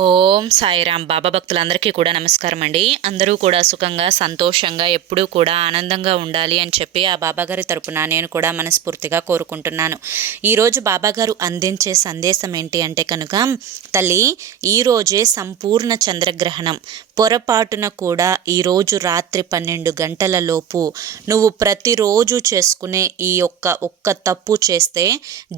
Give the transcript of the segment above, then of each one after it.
ఓం సాయిరామ్. బాబా భక్తులందరికీ కూడా నమస్కారం అండి. అందరూ కూడా సుఖంగా సంతోషంగా ఎప్పుడూ కూడా ఆనందంగా ఉండాలి అని చెప్పి ఆ బాబాగారి తరపున నేను కూడా మనస్ఫూర్తిగా కోరుకుంటున్నాను. ఈరోజు బాబాగారు అందించే సందేశం ఏంటి అంటే కనుక, తల్లి, ఈరోజే సంపూర్ణ చంద్రగ్రహణం. పొరపాటున కూడా ఈరోజు రాత్రి 12 గంటల లోపు నువ్వు ప్రతిరోజు చేసుకునే ఈ ఒక్క తప్పు చేస్తే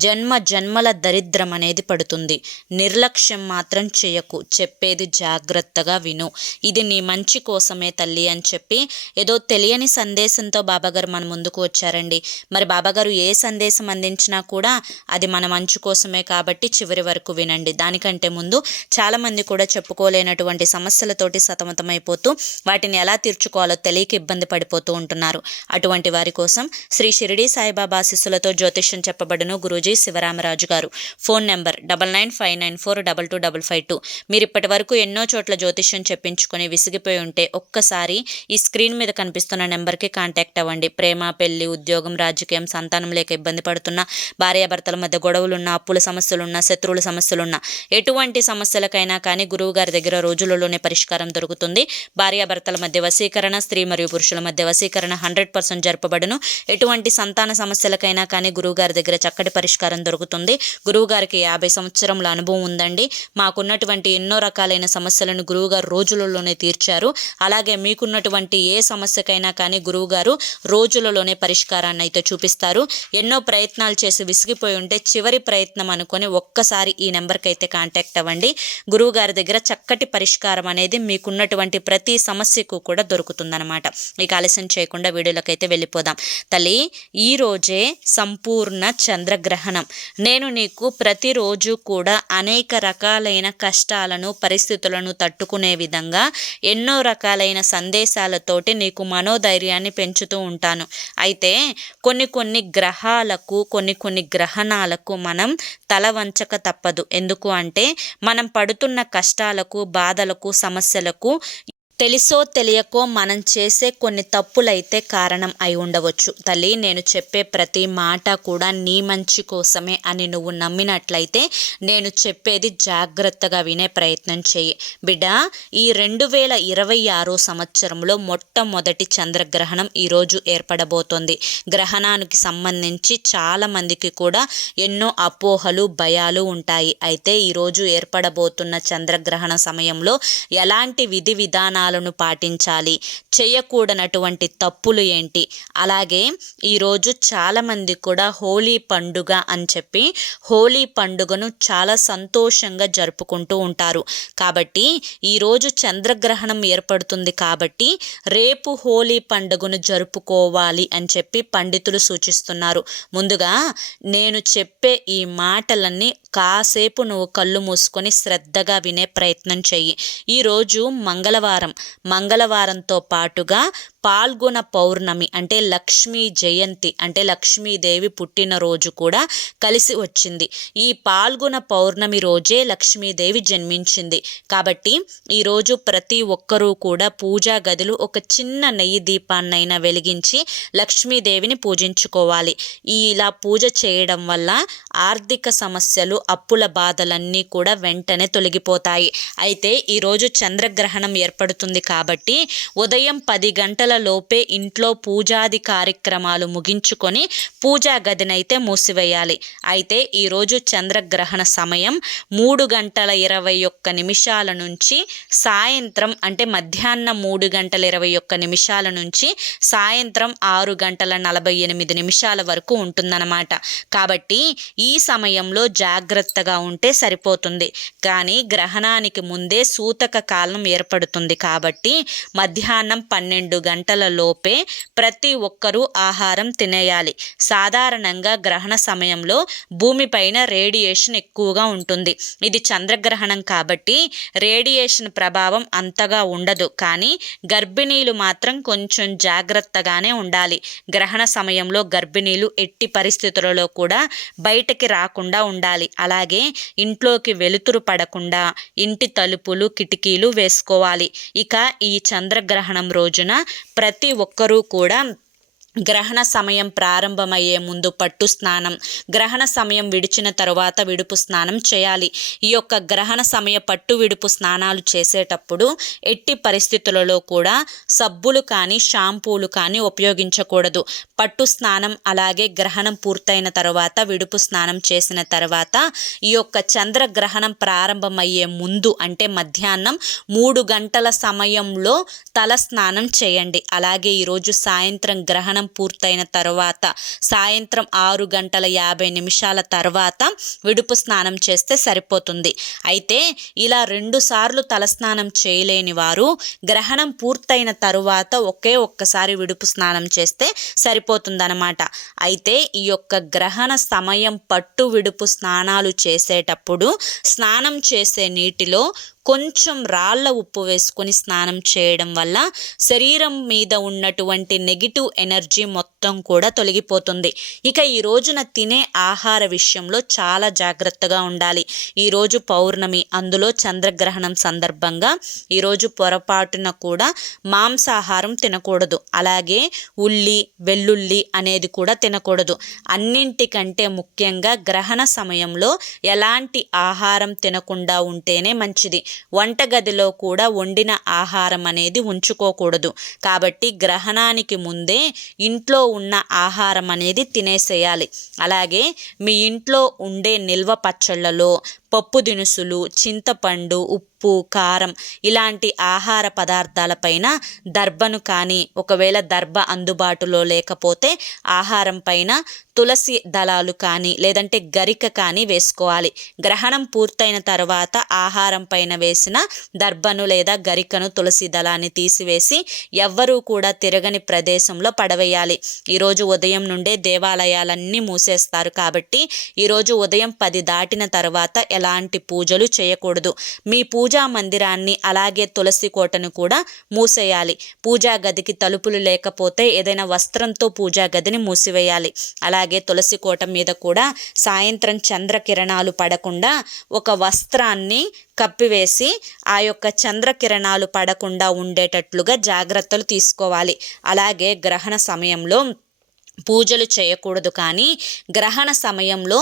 జన్మల దరిద్రం అనేది పడుతుంది. నిర్లక్ష్యం మాత్రం చేయకు. చెప్పేది జాగ్రత్తగా విను. ఇది నీ మంచి కోసమే తల్లి అని చెప్పి ఏదో తెలియని సందేశంతో బాబాగారు మన ముందుకు వచ్చారండి. మరి బాబాగారు ఏ సందేశం అందించినా కూడా అది మన మంచి కోసమే కాబట్టి చివరి వరకు వినండి. దానికంటే ముందు చాలామంది కూడా చెప్పుకోలేనటువంటి సమస్యలతోటి సతమతమైపోతూ వాటిని ఎలా తీర్చుకోవాలో తెలియక ఇబ్బంది పడిపోతూ ఉంటున్నారు. అటువంటి వారి కోసం శ్రీ షిరిడి సాయిబాబా ఆశీస్సులతో జ్యోతిష్యం చెప్పబడును గురూజీ శివరామరాజు గారు. Phone number 9959422552. మీరు ఇప్పటి వరకు ఎన్నో చోట్ల జ్యోతిష్యం చెప్పించుకొని విసిగిపోయి ఉంటే ఒక్కసారి ఈ స్క్రీన్ మీద కనిపిస్తున్న నెంబర్కి కాంటాక్ట్ అవ్వండి. ప్రేమ, పెళ్లి, ఉద్యోగం, రాజకీయం, సంతానం లేక ఇబ్బంది పడుతున్న, భార్యాభర్తల మధ్య గొడవలున్నా, అప్పుల సమస్యలున్నా, శత్రువుల సమస్యలున్నా, ఎటువంటి సమస్యలకైనా కానీ గురువు గారి దగ్గర రోజులలోనే పరిష్కారం దొరుకుతుంది. భార్యాభర్తల మధ్య వశీకరణ, స్త్రీ మరియు పురుషుల మధ్య వశీకరణ 100% జరపబడును. ఎటువంటి సంతాన సమస్యలకైనా కానీ గురువుగారి దగ్గర చక్కటి పరిష్కారం దొరుకుతుంది. గురువుగారికి 50 సంవత్సరముల అనుభవం ఉందండి. మాకున్నటువంటి ఎన్నో రకాలైన సమస్యలను గురువుగారు రోజులలోనే తీర్చారు. అలాగే మీకున్నటువంటి ఏ సమస్యకైనా కానీ గురువుగారు రోజులలోనే పరిష్కారాన్ని అయితే చూపిస్తారు. ఎన్నో ప్రయత్నాలు చేసి విసిగిపోయి ఉంటే చివరి ప్రయత్నం అనుకొని ఒక్కసారి ఈ నెంబర్కి అయితే కాంటాక్ట్ అవ్వండి. గురువుగారి దగ్గర చక్కటి పరిష్కారం అనేది మీకున్నటువంటి ప్రతి సమస్యకు కూడా దొరుకుతుందన్నమాట. ఇక ఆలస్యం చేయకుండా వీడియోలకైతే వెళ్ళిపోదాం. తల్లి, ఈరోజే సంపూర్ణ చంద్రగ్రహణం. నేను నీకు ప్రతిరోజు కూడా అనేక రకాలైన కష్టాలను, పరిస్థితులను తట్టుకునే విధంగా ఎన్నో రకాలైన సందేశాలతోటి నీకు మనోధైర్యాన్ని పెంచుతూ ఉంటాను. అయితే కొన్ని గ్రహాలకు, కొన్ని గ్రహణాలకు మనం తల వంచక తప్పదు. ఎందుకు అంటే మనం పడుతున్న కష్టాలకు, బాధలకు, సమస్యలకు తెలిసో తెలియకో మనం చేసే కొన్ని తప్పులైతే కారణం అయి ఉండవచ్చు. తల్లి, నేను చెప్పే ప్రతి మాట కూడా నీ మంచి కోసమే అని నువ్వు నమ్మినట్లయితే నేను చెప్పేది జాగ్రత్తగా వినే ప్రయత్నం చేయి. బిడ్డ, ఈ 2026 సంవత్సరంలో మొట్టమొదటి చంద్రగ్రహణం ఈరోజు ఏర్పడబోతోంది. గ్రహణానికి సంబంధించి చాలామందికి కూడా ఎన్నో అపోహలు, భయాలు ఉంటాయి. అయితే ఈరోజు ఏర్పడబోతున్న చంద్రగ్రహణ సమయంలో ఎలాంటి విధి విధానాలను పాటించాలి, చేయకూడనటువంటి తప్పులు ఏంటి, అలాగే ఈరోజు చాలామంది కూడా హోలీ పండుగ అని చెప్పి హోలీ పండుగను చాలా సంతోషంగా జరుపుకుంటూ ఉంటారు. కాబట్టి ఈరోజు చంద్రగ్రహణం ఏర్పడుతుంది కాబట్టి రేపు హోలీ పండుగను జరుపుకోవాలి అని చెప్పి పండితులు సూచిస్తున్నారు. ముందుగా నేను చెప్పే ఈ మాటలన్నీ కాసేపు నువ్వు కళ్ళు మూసుకొని శ్రద్ధగా వినే ప్రయత్నం చెయ్యి. ఈరోజు మంగళవారంతో పాటుగా పాల్గొన పౌర్ణమి అంటే లక్ష్మీ జయంతి, అంటే లక్ష్మీదేవి పుట్టినరోజు కూడా కలిసి వచ్చింది. ఈ పాల్గొన పౌర్ణమి రోజే లక్ష్మీదేవి జన్మించింది. కాబట్టి ఈరోజు ప్రతి ఒక్కరూ కూడా పూజా గదిలో ఒక చిన్న నెయ్యి దీపాన్నైనా వెలిగించి లక్ష్మీదేవిని పూజించుకోవాలి. ఇలా పూజ చేయడం వల్ల ఆర్థిక సమస్యలు, అప్పుల బాధలన్నీ కూడా వెంటనే తొలగిపోతాయి. అయితే ఈరోజు చంద్రగ్రహణం ఏర్పడుతుంది కాబట్టి ఉదయం 10 గంటల లోపే ఇంట్లో పూజాది కార్యక్రమాలు ముగించుకొని పూజా గదినైతే మూసివేయాలి. అయితే ఈరోజు చంద్రగ్రహణ సమయం 3:21 నుంచి సాయంత్రం అంటే మధ్యాహ్నం 3:21 నుంచి సాయంత్రం 6:48 వరకు ఉంటుందన్నమాట. కాబట్టి ఈ సమయంలో జాగ్రత్తగా ఉంటే సరిపోతుంది. కానీ గ్రహణానికి ముందే సూతక కాలం ఏర్పడుతుంది కాబట్టి మధ్యాహ్నం 12 గంటల లోపే ప్రతి ఒక్కరూ ఆహారం తినేయాలి. సాధారణంగా గ్రహణ సమయంలో భూమిపైన రేడియేషన్ ఎక్కువగా ఉంటుంది. ఇది చంద్రగ్రహణం కాబట్టి రేడియేషన్ ప్రభావం అంతగా ఉండదు. కానీ గర్భిణీలు మాత్రం కొంచెం జాగ్రత్తగానే ఉండాలి. గ్రహణ సమయంలో గర్భిణీలు ఎట్టి పరిస్థితులలో కూడా బయటకి రాకుండా ఉండాలి. అలాగే ఇంట్లోకి వెలుతురు పడకుండా ఇంటి తలుపులు, కిటికీలు వేసుకోవాలి. ఇక ఈ చంద్రగ్రహణం రోజున ప్రతి ఒక్కరూ కూడా గ్రహణ సమయం ప్రారంభమయ్యే ముందు పట్టు స్నానం, గ్రహణ సమయం విడిచిన తరువాత విడుపు స్నానం చేయాలి. ఈ యొక్క గ్రహణ సమయ పట్టు విడుపు స్నానాలు చేసేటప్పుడు ఎట్టి పరిస్థితులలో కూడా సబ్బులు కానీ షాంపూలు కానీ ఉపయోగించకూడదు. పట్టు స్నానం అలాగే గ్రహణం పూర్తయిన తర్వాత విడుపు స్నానం చేసిన తర్వాత ఈ యొక్క చంద్రగ్రహణం ప్రారంభమయ్యే ముందు అంటే మధ్యాహ్నం 3 గంటల సమయంలో తల స్నానం చేయండి. అలాగే ఈరోజు సాయంత్రం గ్రహణం పూర్తయిన తర్వాత సాయంత్రం 6:50 తర్వాత విడుపు స్నానం చేస్తే సరిపోతుంది. అయితే ఇలా 2 సార్లు తలస్నానం చేయలేని వారు గ్రహణం పూర్తయిన తరువాత ఒక్కసారి విడుపు స్నానం చేస్తే సరిపోతుందన్నమాట. అయితే ఈ యొక్క గ్రహణ సమయం పట్టు విడుపు స్నానాలు చేసేటప్పుడు స్నానం చేసే నీటిలో కొంచెం రాళ్ళ ఉప్పు వేసుకొని స్నానం చేయడం వల్ల శరీరం మీద ఉన్నటువంటి నెగిటివ్ ఎనర్జీ మొత్తం కూడా తొలగిపోతుంది. ఇక ఈ రోజున తినే ఆహార విషయంలో చాలా జాగ్రత్తగా ఉండాలి. ఈరోజు పౌర్ణమి, అందులో చంద్రగ్రహణం సందర్భంగా ఈరోజు పొరపాటున కూడా మాంసాహారం తినకూడదు. అలాగే ఉల్లి, వెల్లుల్లి అనేది కూడా తినకూడదు. అన్నింటికంటే ముఖ్యంగా గ్రహణ సమయంలో ఎలాంటి ఆహారం తినకుండా ఉంటేనే మంచిది. వంటగదిలో కూడా వండిన ఆహారం అనేది ఉంచుకోకూడదు. కాబట్టి గ్రహణానికి ముందే ఇంట్లో ఉన్న ఆహారం అనేది తినేసేయాలి. అలాగే మీ ఇంట్లో ఉండే నిల్వ పచ్చళ్ళలో పప్పు దినుసులు, చింతపండు, ఉప్పు, కారం ఇలాంటి ఆహార పదార్థాలపైన దర్భను కానీ, ఒకవేళ దర్భ అందుబాటులో లేకపోతే ఆహారం పైన తులసి దళాలు కానీ లేదంటే గరిక కానీ వేసుకోవాలి. గ్రహణం పూర్తయిన తర్వాత ఆహారం పైన వేసిన దర్భను లేదా గరికను, తులసి దళాన్ని తీసివేసి ఎవ్వరూ కూడా తిరగని ప్రదేశంలో పడవేయాలి. ఈరోజు ఉదయం నుండే దేవాలయాలన్నీ మూసేస్తారు కాబట్టి ఈరోజు ఉదయం 10 దాటిన తర్వాత ఎలాంటి పూజలు చేయకూడదు. మీ పూజా మందిరాన్ని అలాగే తులసి కోటను కూడా మూసేయాలి. పూజా గదికి తలుపులు లేకపోతే ఏదైనా వస్త్రంతో పూజా గదిని మూసివేయాలి. అలాగే తులసి కోట మీద కూడా సాయంత్రం చంద్రకిరణాలు పడకుండా ఒక వస్త్రాన్ని కప్పివేసి ఆ యొక్క చంద్రకిరణాలు పడకుండా ఉండేటట్లుగా జాగ్రత్తలు తీసుకోవాలి. అలాగే గ్రహణ సమయంలో పూజలు చేయకూడదు. కానీ గ్రహణ సమయంలో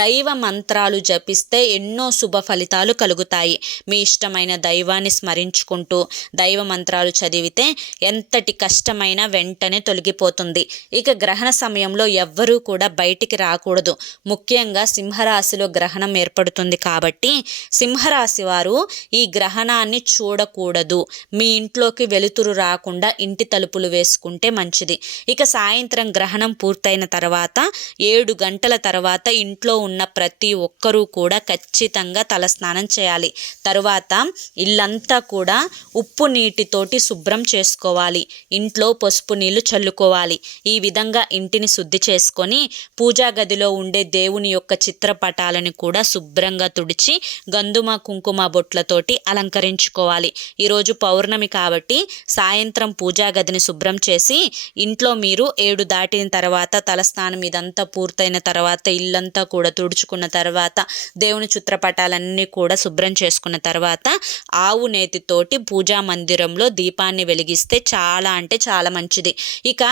దైవ మంత్రాలు జపిస్తే ఎన్నో శుభ ఫలితాలు కలుగుతాయి. మీ ఇష్టమైన దైవాన్ని స్మరించుకుంటూ దైవ మంత్రాలు చదివితే ఎంతటి కష్టమైనా వెంటనే తొలగిపోతుంది. ఇక గ్రహణ సమయంలో ఎవ్వరూ కూడా బయటికి రాకూడదు. ముఖ్యంగా సింహరాశిలో గ్రహణం ఏర్పడుతుంది కాబట్టి సింహరాశి వారు ఈ గ్రహణాన్ని చూడకూడదు. మీ ఇంట్లోకి వెలుతురు రాకుండా ఇంటి తలుపులు వేసుకుంటే మంచిది. ఇక సాయంత్రం గ్రహణం పూర్తయిన తర్వాత 7 గంటల తర్వాత ఇంట్లో ఉన్న ప్రతి ఒక్కరూ కూడా ఖచ్చితంగా తలస్నానం చేయాలి. తరువాత ఇల్లంతా కూడా ఉప్పు నీటితోటి శుభ్రం చేసుకోవాలి. ఇంట్లో పసుపు నీళ్లు చల్లుకోవాలి. ఈ విధంగా ఇంటిని శుద్ధి చేసుకొని పూజా గదిలో ఉండే దేవుని యొక్క చిత్రపటాలను కూడా శుభ్రంగా తుడిచి గంధుమ కుంకుమ బొట్లతోటి అలంకరించుకోవాలి. ఈరోజు పౌర్ణమి కాబట్టి సాయంత్రం పూజా గదిని శుభ్రం చేసి ఇంట్లో మీరు 7 దాటిన తర్వాత తలస్నానం ఇదంతా పూర్తయిన తర్వాత ఇల్లంతా కూడా తుడుచుకున్న తర్వాత దేవుని చిత్రపటాలన్నీ కూడా శుభ్రం చేసుకున్న తర్వాత ఆవు నేతితోటి పూజా మందిరంలో దీపాన్ని వెలిగిస్తే చాలా అంటే చాలా మంచిది. ఇక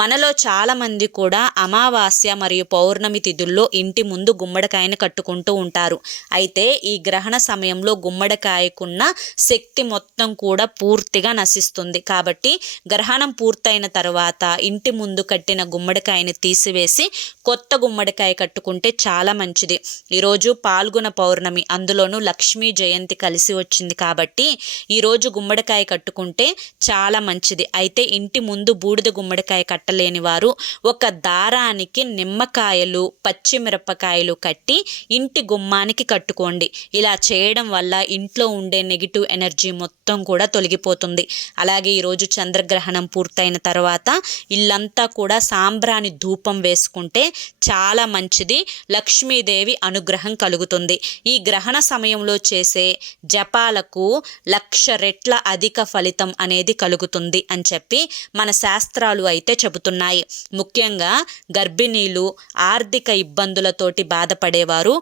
మనలో చాలా మంది కూడా అమావాస్య మరియు పౌర్ణమి తిథుల్లో ఇంటి ముందు గుమ్మడికాయని కట్టుకుంటూ ఉంటారు. అయితే ఈ గ్రహణ సమయంలో గుమ్మడికాయకున్న శక్తి మొత్తం కూడా పూర్తిగా నశిస్తుంది. కాబట్టి గ్రహణం పూర్తయిన తర్వాత ఇంటి ముందు కట్టిన గుమ్మడికాయని తీసివేసి కొత్త గుమ్మడికాయ కట్టుకుంటే చాలా మంచిది. ఈరోజు పాల్గొన పౌర్ణమి, అందులోనూ లక్ష్మీ జయంతి కలిసి వచ్చింది కాబట్టి ఈరోజు గుమ్మడికాయ కట్టుకుంటే చాలా మంచిది. అయితే ఇంటి ముందు బూడిద గుమ్మడికాయ కట్టలేని వారు ఒక దారానికి నిమ్మకాయలు, పచ్చిమిరపకాయలు కట్టి ఇంటి గుమ్మానికి కట్టుకోండి. ఇలా చేయడం వల్ల ఇంట్లో ఉండే నెగిటివ్ ఎనర్జీ మొత్తం కూడా తొలగిపోతుంది. అలాగే ఈరోజు చంద్రగ్రహణం పూర్తయిన తర్వాత ఇల్లంతా కూడా సాంబ్రాణి ధూపం వేసుకుంటే చాలా మంచిది, లక్ష్మీదేవి అనుగ్రహం కలుగుతుంది. ఈ గ్రహణ సమయంలో చేసే జపాలకు 1,00,000 రెట్ల అధిక ఫలితం అనేది కలుగుతుంది అని చెప్పి మన శాస్త్రాలు అయితే చెబుతున్నాయి. ముఖ్యంగా గర్భిణీలు, ఆర్థిక ఇబ్బందులతోటి బాధపడేవారు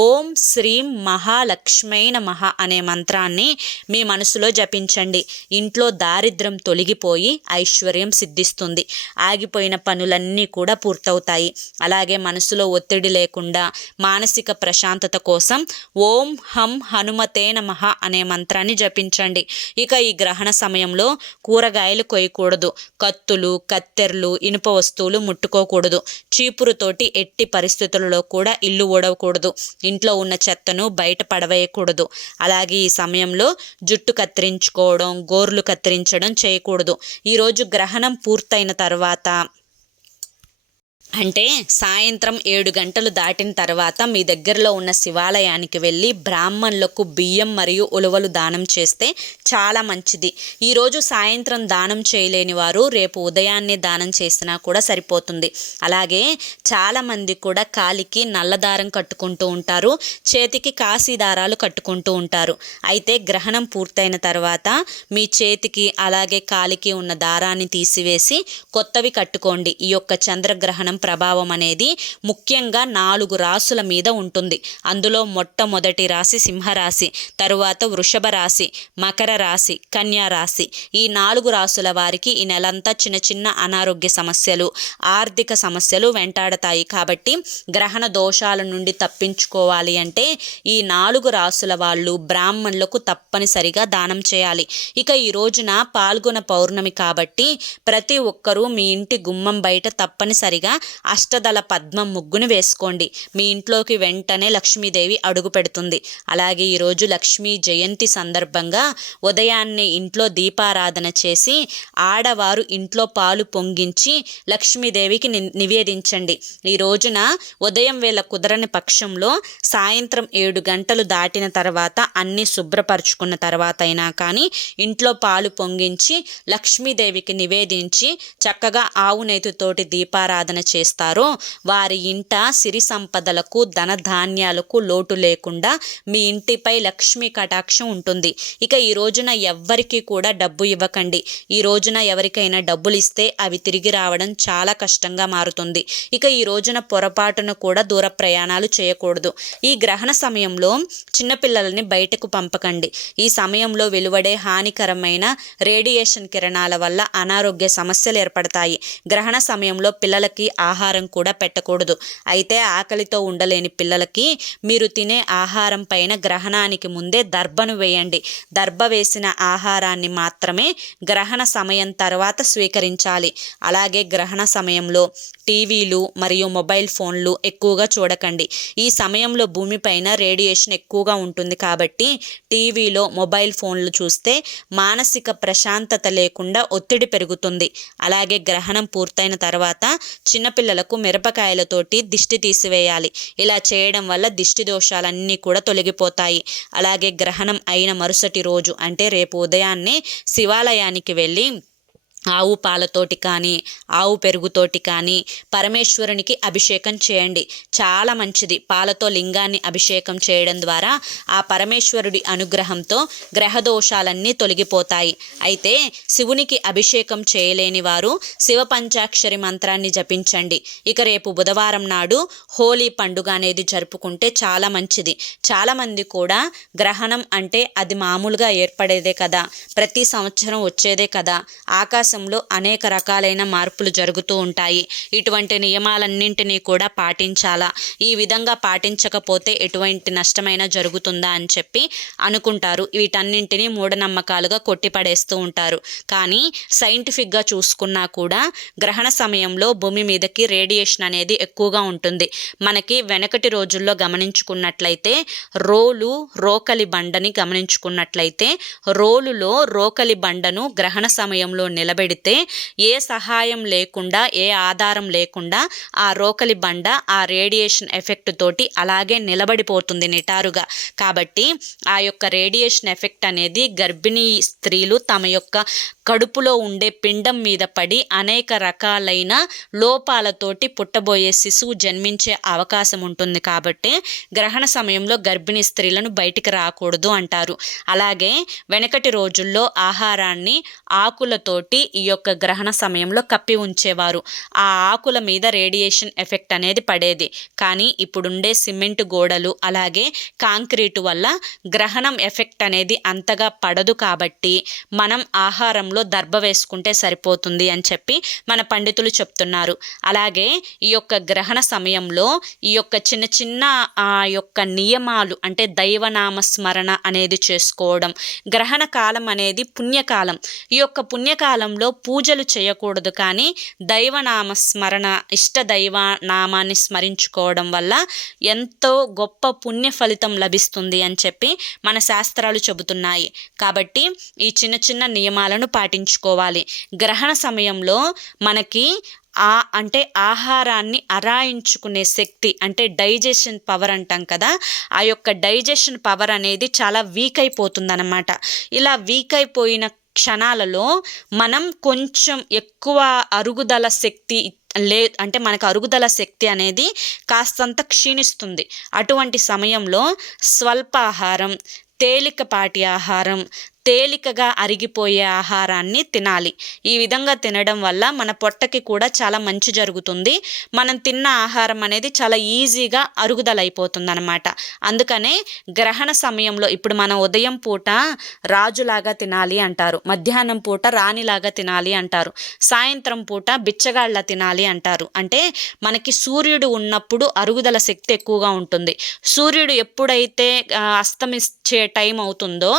ఓం శ్రీం మహాలక్ష్మై నమః అనే మంత్రాన్ని మీ మనసులో జపించండి. ఇంట్లో దారిద్ర్యం తొలగిపోయి ఐశ్వర్యం సిద్ధిస్తుంది. ఆగిపోయిన పనులన్నీ కూడా పూర్తవుతాయి. అలాగే మనసులో ఒత్తిడి లేకుండా మానసిక ప్రశాంతత కోసం ఓం హం హనుమతే నమః అనే మంత్రాన్ని జపించండి. ఇక ఈ గ్రహణ సమయంలో కూరగాయలు కొయ్యకూడదు, కత్తులు, కత్తెరలు, ఇనుప వస్తువులు ముట్టుకోకూడదు, చీపురుతోటి ఎట్టి పరిస్థితులలో కూడా ఇల్లు ఊడవకూడదు, ఇంట్లో ఉన్న చెత్తను బయట పడవేయకూడదు. అలాగే ఈ సమయంలో జుట్టు కత్తిరించుకోవడం, గోర్లు కత్తిరించడం చేయకూడదు. ఈరోజు గ్రహణం పూర్తయిన తర్వాత అంటే సాయంత్రం 7 గంటలు దాటిన తర్వాత మీ దగ్గరలో ఉన్న శివాలయానికి వెళ్ళి బ్రాహ్మణులకు బియ్యం మరియు ఉలవలు దానం చేస్తే చాలా మంచిది. ఈరోజు సాయంత్రం దానం చేయలేని వారు రేపు ఉదయాన్నే దానం చేసినా కూడా సరిపోతుంది. అలాగే చాలామంది కూడా కాలికి నల్లదారం కట్టుకుంటూ ఉంటారు, చేతికి కాశీ దారాలు కట్టుకుంటూ ఉంటారు. అయితే గ్రహణం పూర్తయిన తర్వాత మీ చేతికి అలాగే కాలికి ఉన్న దారాన్ని తీసివేసి కొత్తవి కట్టుకోండి. ఈ యొక్క చంద్రగ్రహణం ప్రభావం అనేది ముఖ్యంగా 4 రాసుల మీద ఉంటుంది. అందులో మొట్టమొదటి రాశి సింహరాశి, తరువాత వృషభ రాశి, మకర రాశి, కన్యా రాశి. ఈ 4 రాసుల వారికి ఈ నెలంతా చిన్న చిన్న అనారోగ్య సమస్యలు, ఆర్థిక సమస్యలు వెంటాడతాయి. కాబట్టి గ్రహణ దోషాల నుండి తప్పించుకోవాలి అంటే ఈ 4 రాసుల వాళ్ళు బ్రాహ్మణులకు తప్పనిసరిగా దానం చేయాలి. ఇక ఈ రోజున పాల్గొన పౌర్ణమి కాబట్టి ప్రతి ఒక్కరూ మీ ఇంటి గుమ్మం బయట తప్పనిసరిగా అష్టదళ పద్మం ముగ్గును వేసుకోండి. మీ ఇంట్లోకి వెంటనే లక్ష్మీదేవి అడుగు పెడుతుంది. అలాగే ఈరోజు లక్ష్మీ జయంతి సందర్భంగా ఉదయాన్నే ఇంట్లో దీపారాధన చేసి ఆడవారు ఇంట్లో పాలు పొంగించి లక్ష్మీదేవికి నివేదించండి. ఈ రోజున ఉదయం వేళ కుదరని పక్షంలో సాయంత్రం 7 గంటలు దాటిన తర్వాత అన్నీ శుభ్రపరచుకున్న తర్వాత అయినా కానీ ఇంట్లో పాలు పొంగించి లక్ష్మీదేవికి నివేదించి చక్కగా ఆవు నేతితోటి దీపారాధన చేస్తారు. వారి ఇంట సిరి సంపదలకు, ధనధాన్యాలకు లోటు లేకుండా మీ ఇంటిపై లక్ష్మీ కటాక్షం ఉంటుంది. ఇక ఈ రోజున ఎవ్వరికి కూడా డబ్బు ఇవ్వకండి. ఈ రోజున ఎవరికైనా డబ్బులు ఇస్తే అవి తిరిగి రావడం చాలా కష్టంగా మారుతుంది. ఇక ఈ రోజున పొరపాటున కూడా దూర ప్రయాణాలు చేయకూడదు. ఈ గ్రహణ సమయంలో చిన్నపిల్లలని బయటకు పంపకండి. ఈ సమయంలో వెలువడే హానికరమైన రేడియేషన్ కిరణాల వల్ల అనారోగ్య సమస్యలు ఏర్పడతాయి. గ్రహణ సమయంలో పిల్లలకి ఆహారం కూడా పెట్టకూడదు. అయితే ఆకలితో ఉండలేని పిల్లలకి మీరు తినే ఆహారం పైన గ్రహణానికి ముందే దర్భను వేయండి. దర్భ వేసిన ఆహారాన్ని మాత్రమే గ్రహణ సమయం తర్వాత స్వీకరించాలి. అలాగే గ్రహణ సమయంలో టీవీలు మరియు మొబైల్ ఫోన్లు ఎక్కువగా చూడకండి. ఈ సమయంలో భూమిపైన రేడియేషన్ ఎక్కువగా ఉంటుంది కాబట్టి టీవీలో, మొబైల్ ఫోన్లు చూస్తే మానసిక ప్రశాంతత లేకుండా ఒత్తిడి పెరుగుతుంది. అలాగే గ్రహణం పూర్తయిన తర్వాత చిన్నపిల్లలకు మిరపకాయలతోటి దిష్టి తీసివేయాలి. ఇలా చేయడం వల్ల దిష్టి దోషాలన్నీ కూడా తొలగిపోతాయి. అలాగే గ్రహణం అయిన మరుసటి రోజు అంటే రేపు ఉదయాన్నే శివాలయానికి వెళ్ళి ఆవు పాలతోటి కానీ, ఆవు పెరుగుతోటి కానీ పరమేశ్వరునికి అభిషేకం చేయండి. చాలా మంచిది. పాలతో లింగాన్ని అభిషేకం చేయడం ద్వారా ఆ పరమేశ్వరుడి అనుగ్రహంతో గ్రహ దోషాలన్నీ తొలగిపోతాయి. అయితే శివునికి అభిషేకం చేయలేని వారు శివ పంచాక్షరి మంత్రాన్ని జపించండి. ఇక రేపు బుధవారం నాడు హోలీ పండుగ అనేది జరుపుకుంటే చాలా మంచిది. చాలామంది కూడా గ్రహణం అంటే అది మామూలుగా ఏర్పడేదే కదా, ప్రతి సంవత్సరం వచ్చేదే కదా, ఆకాశంలో అనేక రకాలైన మార్పులు జరుగుతూ ఉంటాయి. ఇటువంటి నియమాలన్నింటినీ కూడా పాటించాలా, ఈ విధంగా పాటించకపోతే ఎటువంటి నష్టమైనా జరుగుతుందా అని చెప్పి అనుకుంటారు. వీటన్నింటినీ మూఢనమ్మకాలుగా కొట్టిపడేస్తూ ఉంటారు. కానీ సైంటిఫిక్గా చూసుకున్నా కూడా గ్రహణ సమయంలో భూమి మీదకి రేడియేషన్ అనేది ఎక్కువగా ఉంటుంది. మనకి వెనకటి రోజుల్లో గమనించుకున్నట్లయితే రోకలి బండని గమనించుకున్నట్లయితే రోలులో రోకలి బండను గ్రహణ సమయంలో నిలబెట్టి నిలబెడితే ఏ సహాయం లేకుండా, ఏ ఆధారం లేకుండా ఆ రోకలి బండ ఆ రేడియేషన్ ఎఫెక్ట్ తోటి అలాగే నిలబడిపోతుంది నిటారుగా. కాబట్టి ఆ యొక్క రేడియేషన్ ఎఫెక్ట్ అనేది గర్భిణీ స్త్రీలు తమ యొక్క కడుపులో ఉండే పిండం మీద పడి అనేక రకాలైన లోపాలతోటి పుట్టబోయే శిశువు జన్మించే అవకాశం ఉంటుంది. కాబట్టి గ్రహణ సమయంలో గర్భిణీ స్త్రీలను బయటికి రాకూడదు అంటారు. అలాగే వెనకటి రోజుల్లో ఆహారాన్ని ఆకులతోటి ఈ యొక్క గ్రహణ సమయంలో కప్పి ఉంచేవారు. ఆ ఆకుల మీద రేడియేషన్ ఎఫెక్ట్ అనేది పడేది. కానీ ఇప్పుడుండే సిమెంట్ గోడలు అలాగే కాంక్రీటు వల్ల గ్రహణం ఎఫెక్ట్ అనేది అంతగా పడదు. కాబట్టి మనం ఆహారంలో దర్భ వేసుకుంటే సరిపోతుంది అని చెప్పి మన పండితులు చెప్తున్నారు. అలాగే ఈ యొక్క గ్రహణ సమయంలో ఈ యొక్క చిన్న చిన్న ఆ యొక్క నియమాలు అంటే దైవనామ స్మరణ అనేది చేసుకోవడం. గ్రహణ కాలం అనేది పుణ్యకాలం. ఈ యొక్క పుణ్యకాలంలో పూజలు చేయకూడదు, కానీ దైవనామ స్మరణ, ఇష్ట దైవ నామాన్ని స్మరించుకోవడం వల్ల ఎంతో గొప్ప పుణ్య ఫలితం లభిస్తుంది అని చెప్పి మన శాస్త్రాలు చెబుతున్నాయి. కాబట్టి ఈ చిన్న చిన్న నియమాలను పాటించుకోవాలి. గ్రహణ సమయంలో మనకి అంటే ఆహారాన్ని అరాయించుకునే శక్తి అంటే డైజెషన్ పవర్ అంటాం కదా, ఆ యొక్క డైజెషన్ పవర్ అనేది చాలా వీక్ అయిపోతుందన్నమాట. ఇలా వీక్ అయిపోయిన క్షణాలలో మనం కొంచెం ఎక్కువ అరుగుదల శక్తి అంటే మనకు అరుగుదల శక్తి అనేది కాస్తంత క్షీణిస్తుంది. అటువంటి సమయంలో స్వల్పాహారం, తేలికపాటి ఆహారం, తేలికగా అరిగిపోయే ఆహారాన్ని తినాలి. ఈ విధంగా తినడం వల్ల మన పొట్టకి కూడా చాలా మంచి జరుగుతుంది. మనం తిన్న ఆహారం అనేది చాలా ఈజీగా అరుగుదల అయిపోతుంది అనమాట. అందుకనే గ్రహణ సమయంలో ఇప్పుడు మనం ఉదయం పూట రాజులాగా తినాలి అంటారు, మధ్యాహ్నం పూట రాణిలాగా తినాలి అంటారు, సాయంత్రం పూట బిచ్చగాళ్ళ తినాలి అంటారు. అంటే మనకి సూర్యుడు ఉన్నప్పుడు అరుగుదల శక్తి ఎక్కువగా ఉంటుంది. సూర్యుడు ఎప్పుడైతే అస్తమించే టైం అవుతుందో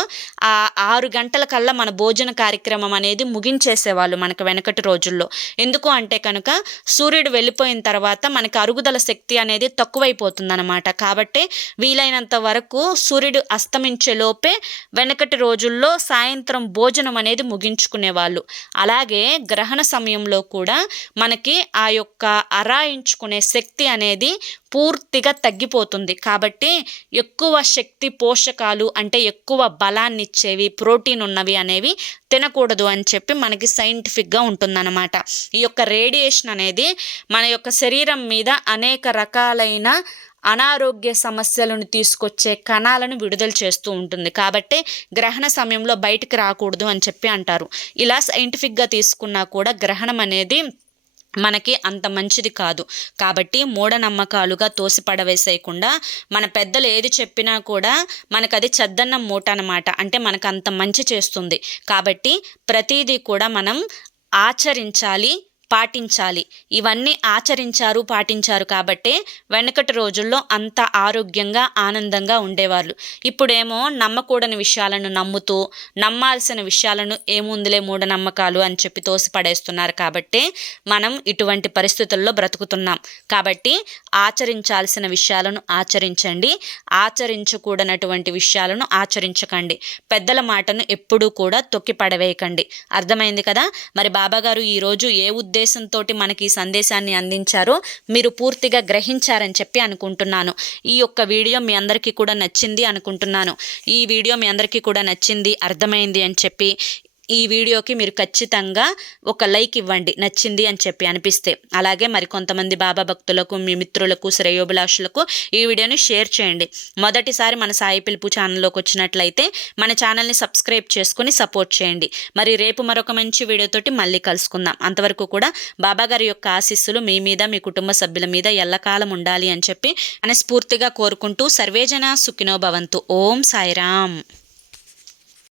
ఆ 6 గంటల కల్లా మన భోజన కార్యక్రమం అనేది ముగించేసేవాళ్ళు మనకు వెనకటి రోజుల్లో. ఎందుకు అంటే కనుక సూర్యుడు వెళ్ళిపోయిన తర్వాత మనకి అరుగుదల శక్తి అనేది తక్కువైపోతుందన్నమాట. కాబట్టి వీలైనంత వరకు సూర్యుడు అస్తమించే లోపే వెనకటి రోజుల్లో సాయంత్రం భోజనం అనేది ముగించుకునేవాళ్ళు. అలాగే గ్రహణ సమయంలో కూడా మనకి ఆ యొక్క అరాయించుకునే శక్తి అనేది పూర్తిగా తగ్గిపోతుంది. కాబట్టి ఎక్కువ శక్తి పోషకాలు అంటే ఎక్కువ బలాన్ని ఇచ్చేవి, ప్రోటీన్ ఉన్నవి అనేవి తినకూడదు అని చెప్పి మనకి సైంటిఫిక్గా ఉంటుందన్నమాట. ఈ యొక్క రేడియేషన్ అనేది మన యొక్క శరీరం మీద అనేక రకాలైన అనారోగ్య సమస్యలను తీసుకొచ్చే కణాలను విడుదల చేస్తూ ఉంటుంది. కాబట్టి గ్రహణ సమయంలో బయటికి రాకూడదు అని చెప్పి అంటారు. ఇలా సైంటిఫిక్గా తీసుకున్నా కూడా గ్రహణం అనేది మనకి అంత మంచిది కాదు. కాబట్టి మూఢనమ్మకాలుగా తోసిపడవేసేయకుండా మన పెద్దలు ఏది చెప్పినా కూడా మనకు అది చద్దన్నం మూట అన్నమాట. అంటే మనకు అంత మంచి చేస్తుంది. కాబట్టి ప్రతిదీ కూడా మనం ఆచరించాలి, పాటించాలి. ఇవన్నీ ఆచరించారు, పాటించారు కాబట్టే వెనకటి రోజుల్లో అంత ఆరోగ్యంగా ఆనందంగా ఉండేవాళ్ళు. ఇప్పుడేమో నమ్మకూడని విషయాలను నమ్ముతూ నమ్మాల్సిన విషయాలను ఏముందిలే మూఢనమ్మకాలు అని చెప్పి తోసిపడేస్తున్నారు. కాబట్టి మనం ఇటువంటి పరిస్థితుల్లో బ్రతుకుతున్నాం. కాబట్టి ఆచరించాల్సిన విషయాలను ఆచరించండి, ఆచరించకూడనటువంటి విషయాలను ఆచరించకండి. పెద్దల మాటను ఎప్పుడూ కూడా తొక్కి పడవేయకండి. అర్థమైంది కదా. మరి బాబాగారు ఈరోజు ఏ ఉద్దేశంతో మనకి ఈ సందేశాన్ని అందించారో మీరు పూర్తిగా గ్రహించారని చెప్పి అనుకుంటున్నాను. ఈ యొక్క వీడియో మీ అందరికీ కూడా నచ్చింది అనుకుంటున్నాను. ఈ వీడియో మీ అందరికీ కూడా నచ్చింది, అర్థమైంది అని చెప్పి ఈ వీడియోకి మీరు ఖచ్చితంగా ఒక లైక్ ఇవ్వండి, నచ్చింది అని చెప్పి అనిపిస్తే. అలాగే మరి కొంతమంది బాబా భక్తులకు, మీ మిత్రులకు, శ్రేయోభిలాషులకు ఈ వీడియోని షేర్ చేయండి. మొదటిసారి మన సాయి పిలుపు ఛానల్లోకి వచ్చినట్లయితే మన ఛానల్ని సబ్స్క్రైబ్ చేసుకొని సపోర్ట్ చేయండి. మరి రేపు మరొక మంచి వీడియోతోటి మళ్ళీ కలుసుకుందాం. అంతవరకు కూడా బాబా గారి యొక్క ఆశీస్సులు మీ మీద, మీ కుటుంబ సభ్యుల మీద ఎల్లకాలం ఉండాలి అని చెప్పి మనస్ఫూర్తిగా కోరుకుంటూ సర్వేజన సుఖినో భవంతు. ఓం సాయిరామ్.